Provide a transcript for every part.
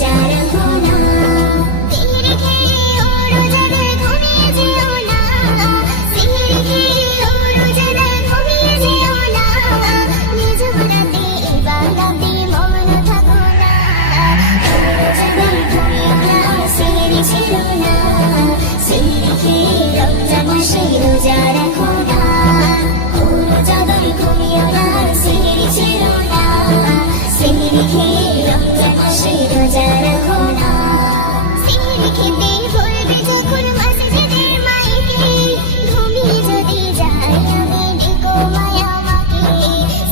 রোজা রাখো না। সিহরি খেয়ে ও রোজাদার ঘুমিয়ে যেও না, সিহরি খেয়ে ও রোজাদার ঘুমিয়ে যেও না, নিঝুম রাতে ইবাদতে মগ্ন থাকো না। ও রোজাদার ঘুমিও না, সিহরি ছেড়ো না, সিহরি খেয়ে রমজান মাসে রোজা রাখো না। ও রোজাদার ঘুমিও না, সিহরি ছেড়ো না, সিহরি খেয়ে রমজান মাসে রোজা রাখো না। সিহরি খেতে বলবে যখন মসজিদের মাইকে, ঘুমিয়ে যদি যায় আমি ডেকো মায়া আমাকে।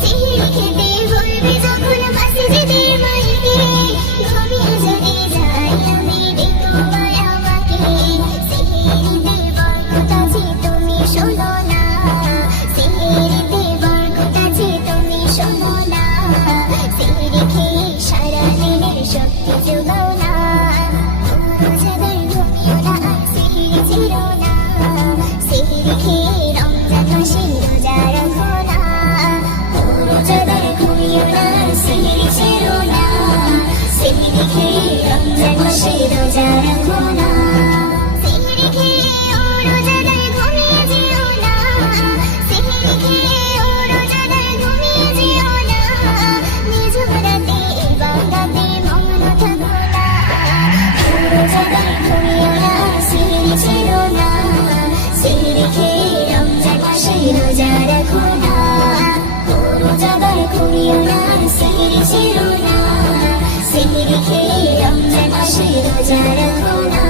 সিহরি খেতে বলবে যখন মসজিদের মাইকে, ঘুমিয়ে যদি যায় আমি ডেকো মায়া আমাকে। সিহরিতে বরকত আছে তুমি শোনো না, সিহরিতে বরকত আছে তুমি শোনো না, সিহরি খেয়ে সারা দিনের শক্তি যোগাও না। রোজাদার ঘুমিও না, সিহরি ছেড়ো না, সিহরি খেয়ে রমজান মাসে রোজা রাখো না। রোজাদার ঘুমিও না, সিহরি ছেড়ো না, সিহরি খেয়ে রমজান মাসে রোজা রাখো না। সিহরি খেয়ে ও রোজাদার ঘুমিয়ে যেও না, সিহরি খেয়ে ও রোজাদার ঘুমিয়ে যেও না, নিঝুম রাতে ইবাদতে মগ্ন থাকো না। রোজাদার ঘুমিও না, সিহরি ছেড়ো না, সিহরি খেয়ে রমজান মাসে রোজা রাখো না। রোজাদার ঘুমিও না, সিহরি ছেড়ো না, সিহরি খেয়ে রমজান মাসে রোজা রাখো না।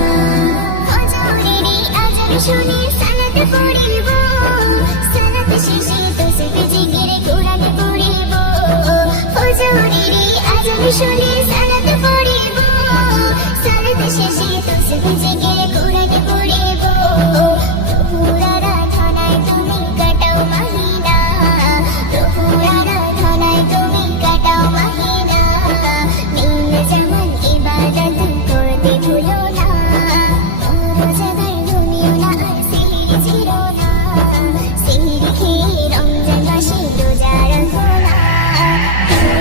ফজরেরই আযান শুনে সালাত পড়িব, সালাত শেষে তাসবিহ জিকির কোরআন পড়িব। ফজরেরই আযান শুনে সালাত পড়িব, সালাত শেষে তাসবিহ জিকির কোরআন পড়িব। প্রভুর আরাধনায় তুমি কাটাও মাহিনা, প্রভুর আরাধনায় তুমি কাটাও মাহিনা, নীল জামান ইবাদত করতে ভুলো না। রোজাদার ঘুমিও না, সিহরি ছেড়ো না, সিহরি খেয়ে রমজান মাসে রোজা রাখো না।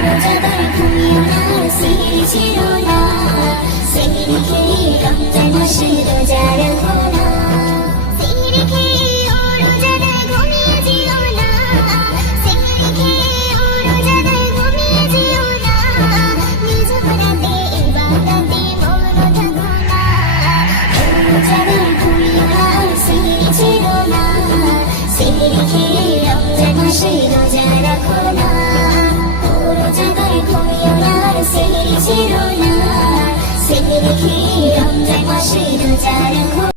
রোজাদার ঘুমিও না, সিহরি ছেড়ো না, সিহরি খেয়ে রমজান মাসে রোজা রাখো না। সিহরি খেয়ে ও রোজাদার ঘুমিয়ে যেও না, সিহরি খেয়ে ও রোজাদার ঘুমিয়ে যেও না, নিঝুম রাতে ইবাদতে মগ্ন থাকো না। রোজাদার ঘুমিও না, সিহরি ছেড়ো না, সিহরি খেয়ে রমজান মাসে রোজা রাখো না। রোজাদার ঘুমিও না, সিহরি ছেড়ো না, সিহরি খেয়ে রমজান মাসে রোজা রাখো।